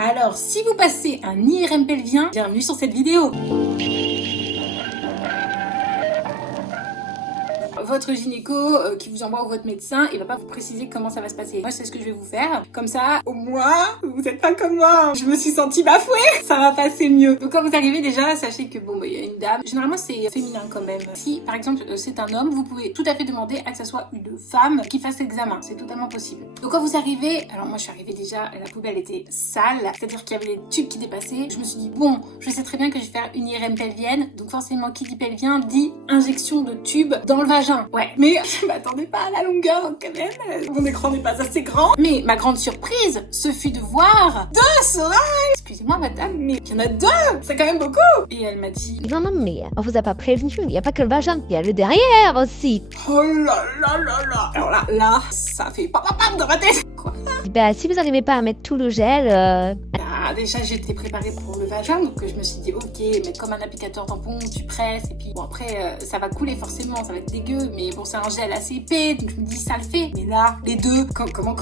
Alors, si vous passez un IRM pelvien, bienvenue sur cette vidéo. Votre gynéco qui vous envoie ou votre médecin, il va pas vous préciser comment ça va se passer. Moi, c'est ce que je vais vous faire. Comme ça, au moins, vous n'êtes pas comme moi. Je me suis sentie bafouée. Ça va passer mieux. Donc, quand vous arrivez déjà, sachez que bon, il y a une dame. Généralement, c'est féminin quand même. Si, par exemple, c'est un homme, vous pouvez tout à fait demander à que ça soit une femme qui fasse l'examen. C'est totalement possible. Donc, quand vous arrivez, alors moi, je suis arrivée déjà, la poubelle était sale. C'est-à-dire qu'il y avait les tubes qui dépassaient. Je me suis dit, bon, je sais très bien que je vais faire une IRM pelvienne. Donc, forcément, qui dit pelvien dit injection de tube dans le vagin. Ouais, mais je m'attendais pas à la longueur quand même. Mon écran n'est pas assez grand. Mais ma grande surprise, ce fut de voir deux seringues. Excusez-moi madame, mais il y en a deux. C'est quand même beaucoup. Et elle m'a dit, Non, non, mais on vous a pas prévenu. Il n'y a pas que le vagin, il y a le derrière aussi. oh là là là là. Alors là, ça fait pam pam pam dans ma tête. Quoi? Bah, si vous n'arrivez pas à mettre tout le gel, Bah, déjà j'étais préparée pour le vagin, donc je me suis dit ok, mais comme un applicateur tampon, tu presses et puis bon après ça va couler forcément, ça va être dégueu, mais bon c'est un gel assez épais, donc je me dis ça le fait. Mais là, les deux, comment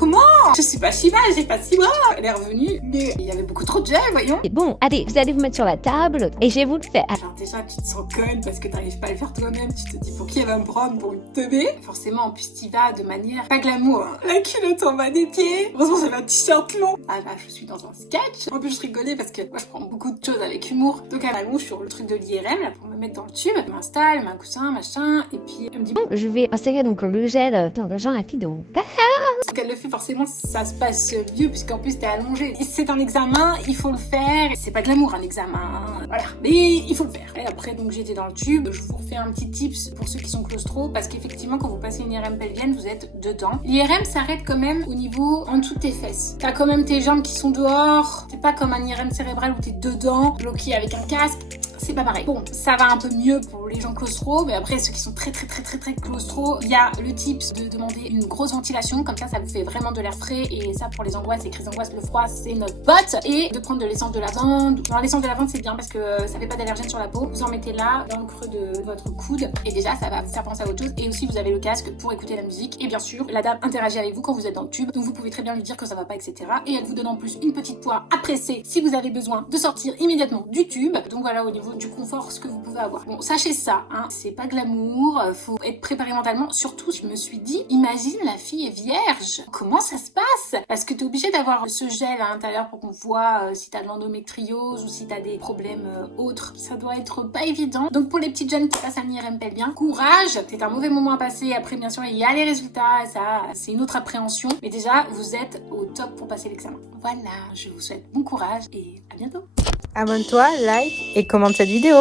je suis pas Shiva, j'ai pas 6 bras. Elle est revenue, mais il y avait beaucoup trop de gel, voyons. c'est bon. Allez, vous allez vous mettre sur la table et je vais vous le faire. Alors déjà tu te sens conne parce que t'arrives pas à le faire toi-même, tu te dis pour qui elle va me prendre pour une teubée. Forcément en plus t'y vas de manière pas glamour, hein. La culotte en bas des pieds. Heureusement j'avais un t-shirt long. Ah là je suis dans un sketch. En plus je rigolais parce que moi je prends beaucoup de choses avec humour. Donc elle m'allonge sur le truc de l'IRM là pour me mettre dans le tube. Elle m'installe, elle met un coussin, machin, et puis elle me dit bon. Je vais insérer donc le gel dans le vagin la fille donc. Donc elle le fait forcément, ça se passe mieux puisqu'en plus t'es allongée. C'est un examen, il faut le faire. C'est pas glamour un examen, hein. Voilà, mais il faut le faire. Et après donc j'étais dans le tube. Je vous refais un petit tips pour ceux qui sont claustro parce qu'effectivement quand vous passez une IRM pelvienne, vous êtes dedans. L'IRM s'arrête quand même au niveau en dessous de tes fesses. T'as quand même tes jambes qui sont dehors. C'est pas comme un IRM cérébral où t'es dedans, bloqué avec un casque. C'est pas pareil. Bon, ça va un peu mieux pour les gens claustro, mais après ceux qui sont très claustro, il y a le tips de demander une grosse ventilation, comme ça vous fait vraiment de l'air frais, et ça pour les angoisses, les crises d'angoisse, le froid, c'est notre pote, et de prendre de l'essence de lavande. Alors l'essence de lavande c'est bien parce que ça fait pas d'allergène sur la peau, vous en mettez là, dans le creux de votre coude, et déjà ça va vous faire penser à autre chose, et aussi vous avez le casque pour écouter la musique, et bien sûr la dame interagit avec vous quand vous êtes dans le tube, donc vous pouvez très bien lui dire que ça va pas, etc. Et elle vous donne en plus une petite poire à presser si vous avez besoin de sortir immédiatement du tube. Donc voilà au niveau du confort ce que vous pouvez avoir. Bon, sachez ça, hein, c'est pas glamour, faut être préparé mentalement. Surtout, je me suis dit, imagine la fille est vierge, comment ça se passe? Parce que t'es obligé d'avoir ce gel à l'intérieur pour qu'on voit si t'as de l'endométriose ou si t'as des problèmes autres. Ça doit être pas évident. Donc pour les petites jeunes qui passent un IRM pelvien, courage, c'est un mauvais moment à passer. Après, bien sûr, il y a les résultats, ça, c'est une autre appréhension. Mais déjà, vous êtes au top pour passer l'examen. Voilà, je vous souhaite bon courage et à bientôt. Abonne-toi, like et commente cette vidéo.